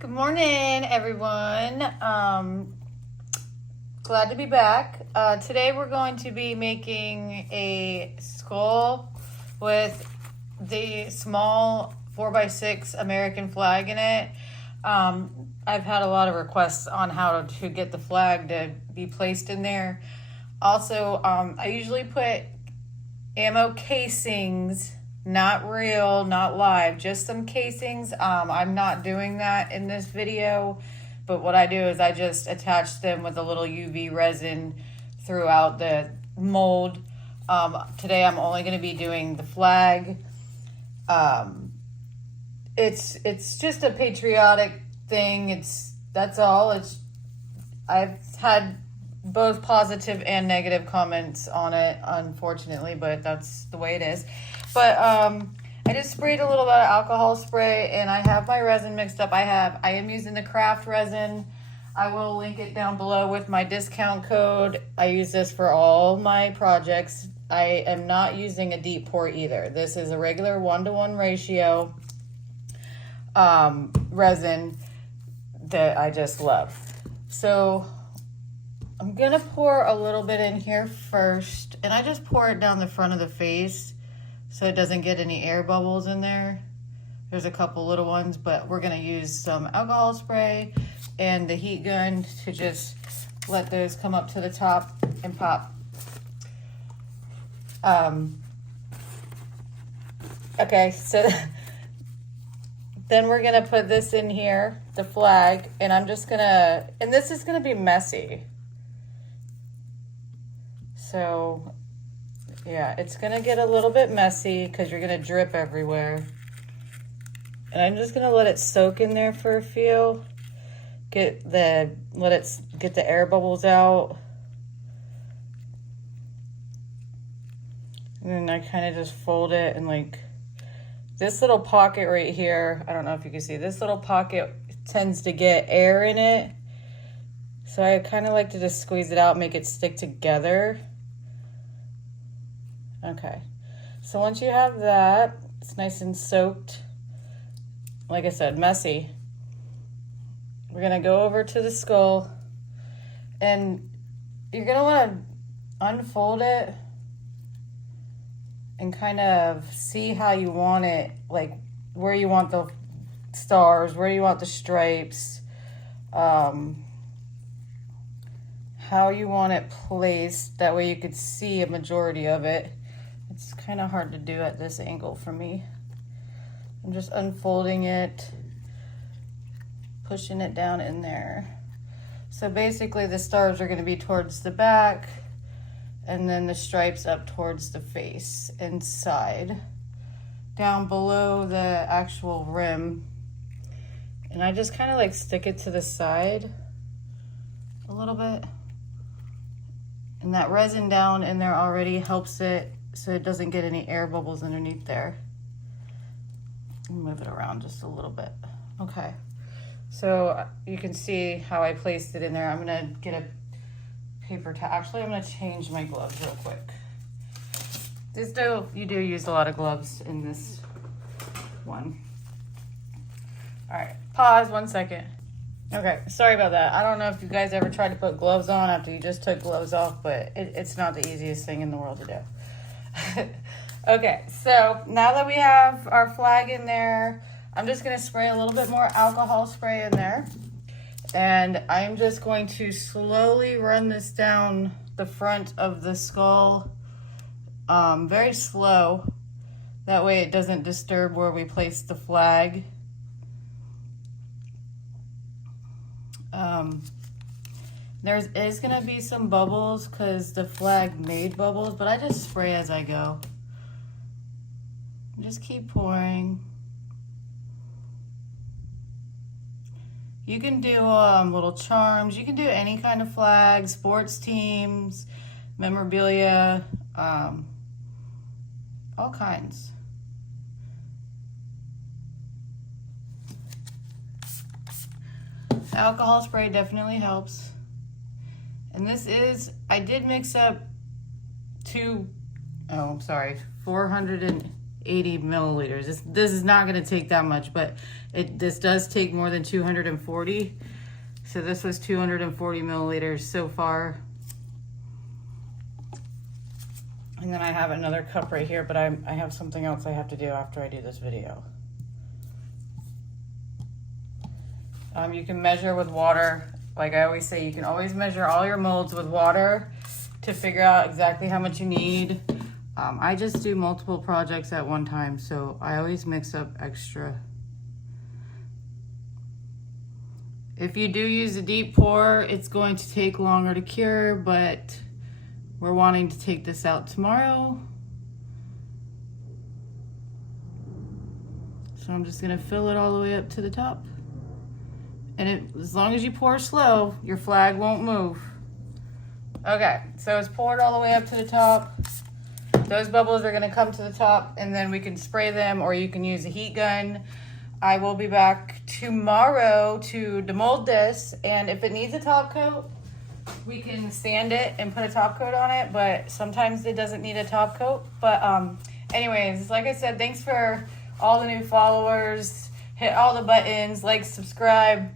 Good morning, everyone. Glad to be back. Today we're going to be making a skull with the small 4x6 American flag in it. I've had a lot of requests on how to get the flag to be placed in there. Also, I usually put ammo casings, not real, not live, just some casings. I'm not doing that in this video, but what I do is I just attach them with a little UV resin throughout the mold. Today I'm only going to be doing the flag. It's just a patriotic thing. That's all. I've had both positive and negative comments on it, unfortunately, but that's the way it is. But I just sprayed a little bit of alcohol spray, and I have my resin mixed up. I am using the craft resin. I will link it down below with my discount code. I use this for all my projects. I am not using a deep pour either. This is a regular 1-to-1 ratio resin that I just love. So I'm gonna pour a little bit in here first, and I just pour it down the front of the face so it doesn't get any air bubbles in there. There's a couple little ones, but we're gonna use some alcohol spray and the heat gun to just let those come up to the top and pop. Okay, so then we're gonna put this in here, the flag, and and this is gonna be messy. So yeah, it's gonna get a little bit messy because you're gonna drip everywhere. And I'm just gonna let it soak in there for a few. Get the air bubbles out. And then I kind of just fold it, and like this little pocket right here, I don't know if you can see, this little pocket tends to get air in it. So I kind of like to just squeeze it out, make it stick together. Okay, so once you have that, it's nice and soaked. Like I said, messy. We're gonna go over to the skull, and you're gonna wanna unfold it and kind of see how you want it, like where you want the stars, where you want the stripes, how you want it placed. That way you could see a majority of it. It's kind of hard to do at this angle for me. I'm just unfolding it, pushing it down in there. So basically the stars are going to be towards the back, and then the stripes up towards the face and side, down below the actual rim. And I just kind of like stick it to the side a little bit. And that resin down in there already helps it so it doesn't get any air bubbles underneath there. Move it around just a little bit. Okay, so you can see how I placed it in there. I'm gonna get a paper towel. Actually, I'm gonna change my gloves real quick. You do use a lot of gloves in this one. All right, pause 1 second. Okay, sorry about that. I don't know if you guys ever tried to put gloves on after you just took gloves off, but it's not the easiest thing in the world to do. Okay, so now that we have our flag in there, I'm just gonna spray a little bit more alcohol spray in there. And I'm just going to slowly run this down the front of the skull, very slow. That way it doesn't disturb where we place the flag. There is gonna be some bubbles because the flag made bubbles, but I just spray as I go. Just keep pouring. You can do little charms. You can do any kind of flag, sports teams, memorabilia, all kinds. Alcohol spray definitely helps. And I did mix up 400 80 milliliters. This is not going to take that much, but this does take more than 240. So this was 240 milliliters so far. And then I have another cup right here, but I have something else I have to do after I do this video. You can measure with water. Like I always say, you can always measure all your molds with water to figure out exactly how much you need. I just do multiple projects at one time, so I always mix up extra. If you do use a deep pour, it's going to take longer to cure, but we're wanting to take this out tomorrow. So I'm just gonna fill it all the way up to the top. And as long as you pour slow, your flag won't move. Okay, so it's poured all the way up to the top. Those bubbles are gonna come to the top, and then we can spray them, or you can use a heat gun. I will be back tomorrow to demold this, and if it needs a top coat, we can sand it and put a top coat on it, but sometimes it doesn't need a top coat. But anyways, like I said, thanks for all the new followers. Hit all the buttons, like, subscribe,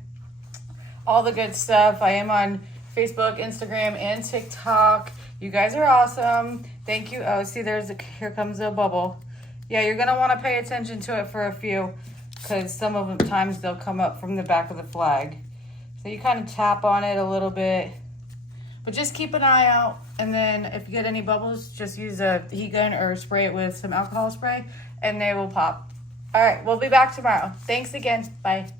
all the good stuff. I am on Facebook, Instagram, and TikTok. You guys are awesome. Thank you. Oh, see, here comes a bubble. Yeah, you're gonna want to pay attention to it for a few, because some of the times they'll come up from the back of the flag. So you kind of tap on it a little bit, but just keep an eye out. And then if you get any bubbles, just use a heat gun or spray it with some alcohol spray, and they will pop. All right, we'll be back tomorrow. Thanks again. Bye.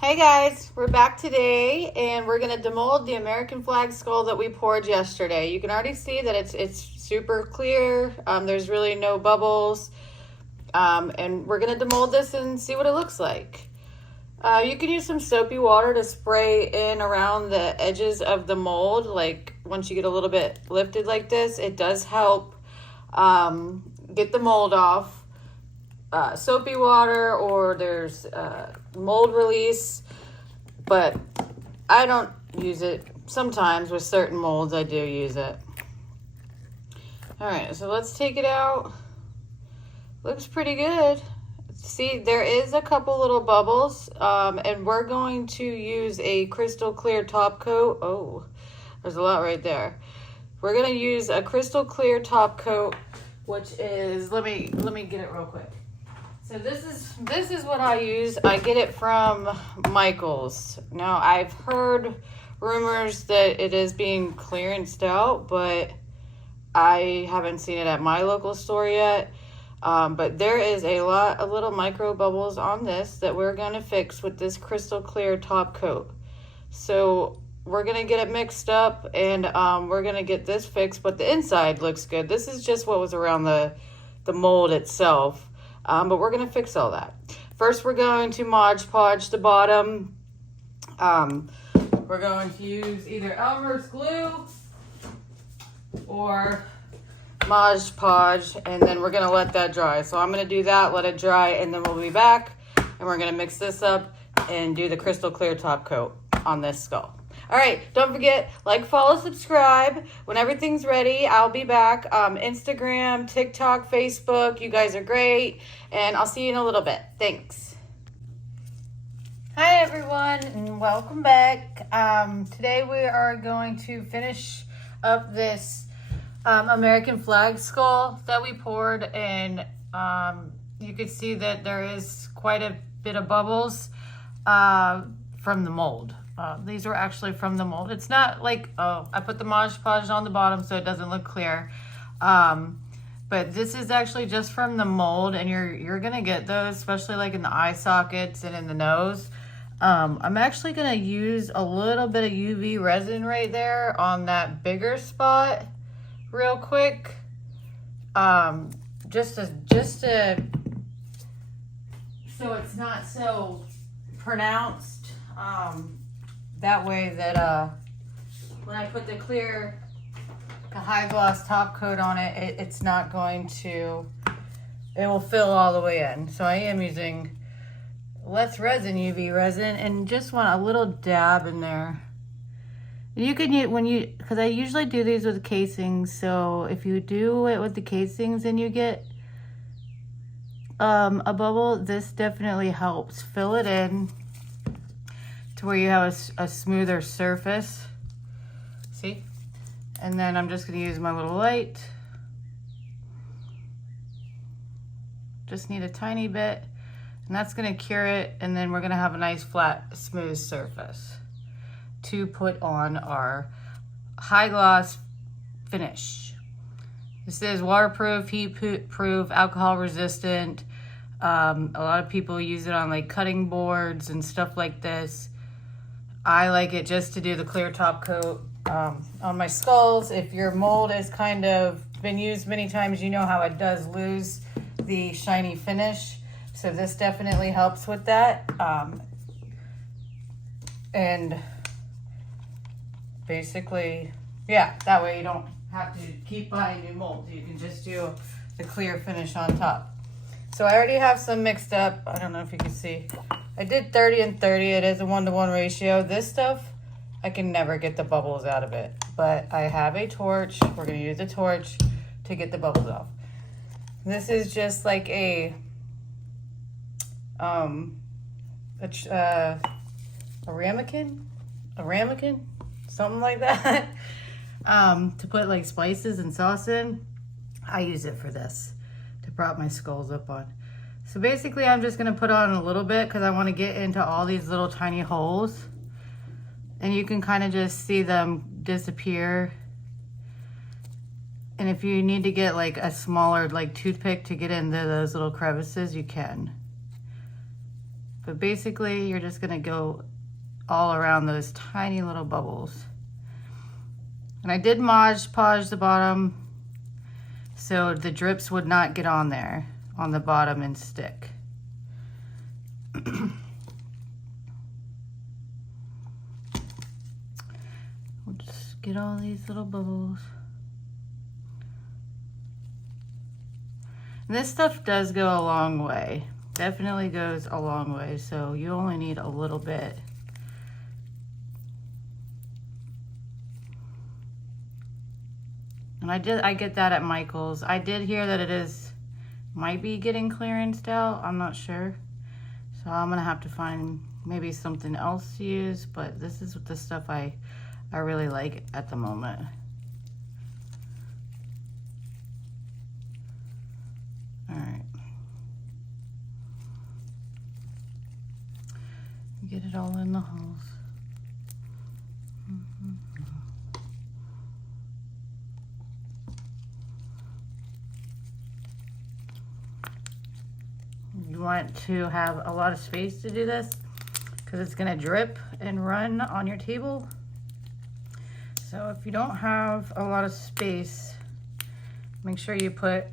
Hey guys, we're back today, and we're gonna demold the American flag skull that we poured yesterday. You can already see that it's super clear. There's really no bubbles, and we're gonna demold this and see what it looks like. You can use some soapy water to spray in around the edges of the mold. Like once you get a little bit lifted like this, it does help get the mold off. Soapy water, or there's mold release, but I don't use it. Sometimes with certain molds I do use it. All right, so let's take it out. Looks pretty good. See, there is a couple little bubbles, and we're going to use a crystal clear top coat. Oh, there's a lot right there. We're gonna use a crystal clear top coat, which is, let me get it real quick. So this is what I use. I get it from Michael's. Now I've heard rumors that it is being clearanced out, but I haven't seen it at my local store yet. But there is a lot of little micro bubbles on this that we're going to fix with this crystal clear top coat. So we're going to get it mixed up, and we're going to get this fixed, but the inside looks good. This is just what was around the mold itself. But we're going to fix all that. First, we're going to Mod Podge the bottom. We're going to use either Elmer's glue or Mod Podge, and then we're going to let that dry. So I'm going to do that, let it dry, and then we'll be back, and we're going to mix this up and do the crystal clear top coat on this skull. All right, don't forget, like, follow, subscribe. When everything's ready, I'll be back. Instagram, TikTok, Facebook. You guys are great. And I'll see you in a little bit. Thanks. Hi, everyone, and welcome back. Today we are going to finish up this American flag skull that we poured. And you can see that there is quite a bit of bubbles from the mold. These were actually from the mold. It's not like, oh, I put the Mod Podge on the bottom so it doesn't look clear. But this is actually just from the mold, and you're gonna get those, especially like in the eye sockets and in the nose. I'm actually gonna use a little bit of UV resin right there on that bigger spot real quick. Just to so it's not so pronounced. That way that when I put the high gloss top coat on it, it's not going to, it will fill all the way in. So I am using less resin, UV resin, and just want a little dab in there. You can use, because I usually do these with casings, so if you do it with the casings and you get a bubble, this definitely helps fill it in to where you have a smoother surface. See? And then I'm just gonna use my little light. Just need a tiny bit, and that's gonna cure it, and then we're gonna have a nice flat, smooth surface to put on our high gloss finish. This is waterproof, heat proof, alcohol resistant. A lot of people use it on like cutting boards and stuff like this. I like it just to do the clear top coat on my skulls. If your mold has kind of been used many times, you know how it does lose the shiny finish. So this definitely helps with that. And basically, yeah, that way you don't have to keep buying new molds. You can just do the clear finish on top. So I already have some mixed up. I don't know if you can see. I did 30 and 30. It is a 1-to-1 ratio. This stuff, I can never get the bubbles out of it. But I have a torch. We're going to use a torch to get the bubbles off. This is just like a ramekin, something like that. To put like spices and sauce in. I use it for this to prop my skulls up on. So basically I'm just gonna put on a little bit because I want to get into all these little tiny holes, and you can kind of just see them disappear. And if you need to get like a smaller like toothpick to get into those little crevices, you can. But basically you're just gonna go all around those tiny little bubbles. And I did Mod Podge the bottom so the drips would not get on there, on the bottom and stick. We'll just get all these little bubbles. And this stuff does go a long way. Definitely goes a long way, so you only need a little bit. And I get that at Michael's. I did hear that might be getting clearanced out. I'm not sure. So I'm gonna have to find maybe something else to use, but this is the stuff I really like at the moment. All right. Get it all in the holes. You want to have a lot of space to do this because it's going to drip and run on your table. So if you don't have a lot of space, make sure you put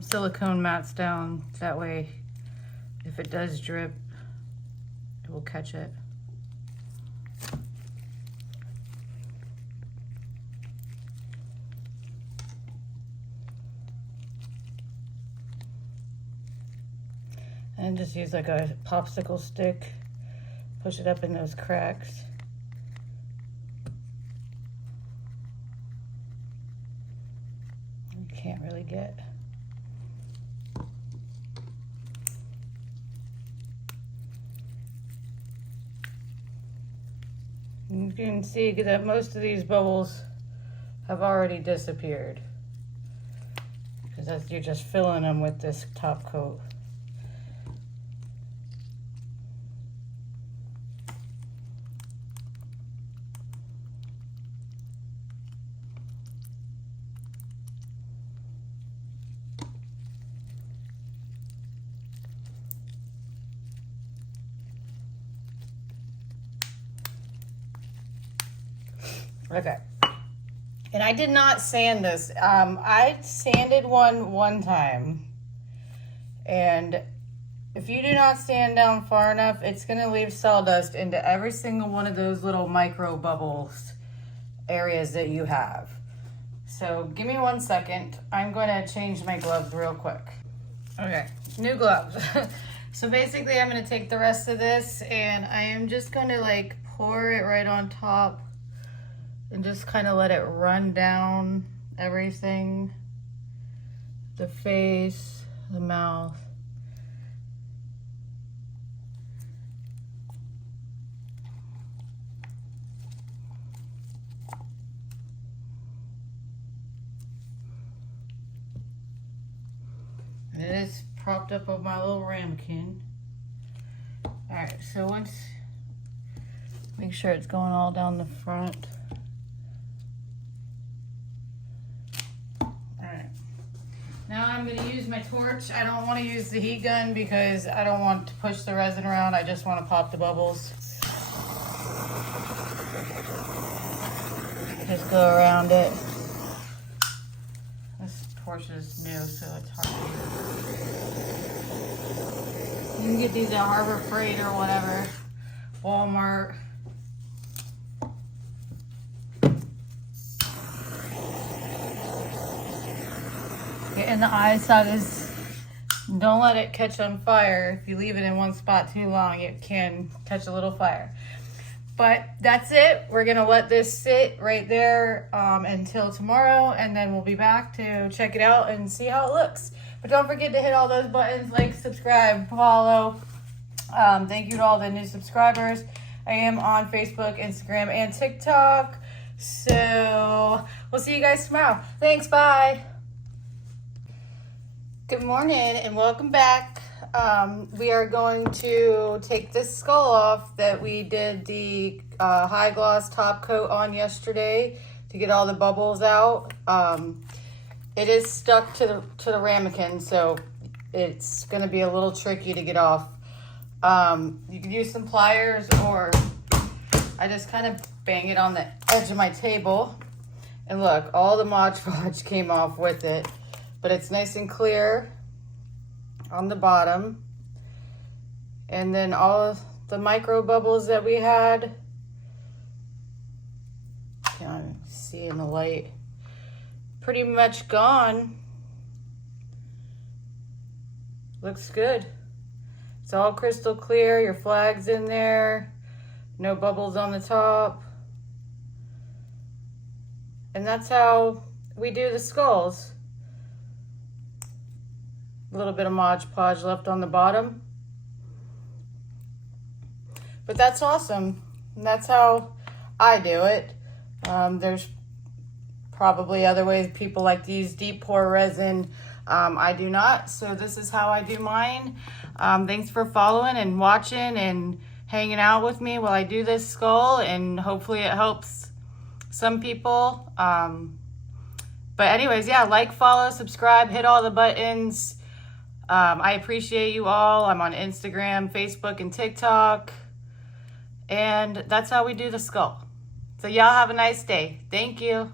silicone mats down. That way, if it does drip, it will catch it. And just use like a popsicle stick, push it up in those cracks. You can't really get. You can see that most of these bubbles have already disappeared because you're just filling them with this top coat. Okay, and I did not sand this. I sanded one time, and if you do not sand down far enough, it's going to leave sawdust into every single one of those little micro bubbles areas that you have. So give me 1 second. I'm going to change my gloves real quick. Okay, new gloves. So basically I'm going to take the rest of this and I am just going to like pour it right on top and just kind of let it run down everything. The face, the mouth. It is propped up on my little ramekin. Alright, so once, make sure it's going all down the front. Alright. Now I'm going to use my torch. I don't want to use the heat gun because I don't want to push the resin around. I just want to pop the bubbles. Just go around it. This torch is new, so it's hard to use. You can get these at Harbor Freight or whatever. Walmart. And the eyesight is, don't let it catch on fire. If you leave it in one spot too long, it can catch a little fire. But that's it. We're gonna let this sit right there until tomorrow, and then we'll be back to check it out and see how it looks. But don't forget to hit all those buttons, like, subscribe, follow. Thank you to all the new subscribers. I am on Facebook, Instagram, and TikTok. So we'll see you guys tomorrow. Thanks, bye. Good morning and welcome back. We are going to take this skull off that we did the high gloss top coat on yesterday to get all the bubbles out. It is stuck to the ramekin, so it's going to be a little tricky to get off. You can use some pliers, or I just kind of bang it on the edge of my table. And look, all the Mod Podge came off with it. But it's nice and clear on the bottom. And then all of the micro bubbles that we had, can't see in the light, pretty much gone. Looks good. It's all crystal clear. Your flag's in there. No bubbles on the top. And that's how we do the skulls. A little bit of Mod Podge left on the bottom. But that's awesome. And that's how I do it. There's probably other ways people like to use deep pour resin. I do not. So this is how I do mine. Thanks for following and watching and hanging out with me while I do this skull. And hopefully it helps some people. But anyways, yeah, like, follow, subscribe, hit all the buttons. I appreciate you all. I'm on Instagram, Facebook, and TikTok. And that's how we do the skull. So y'all have a nice day. Thank you.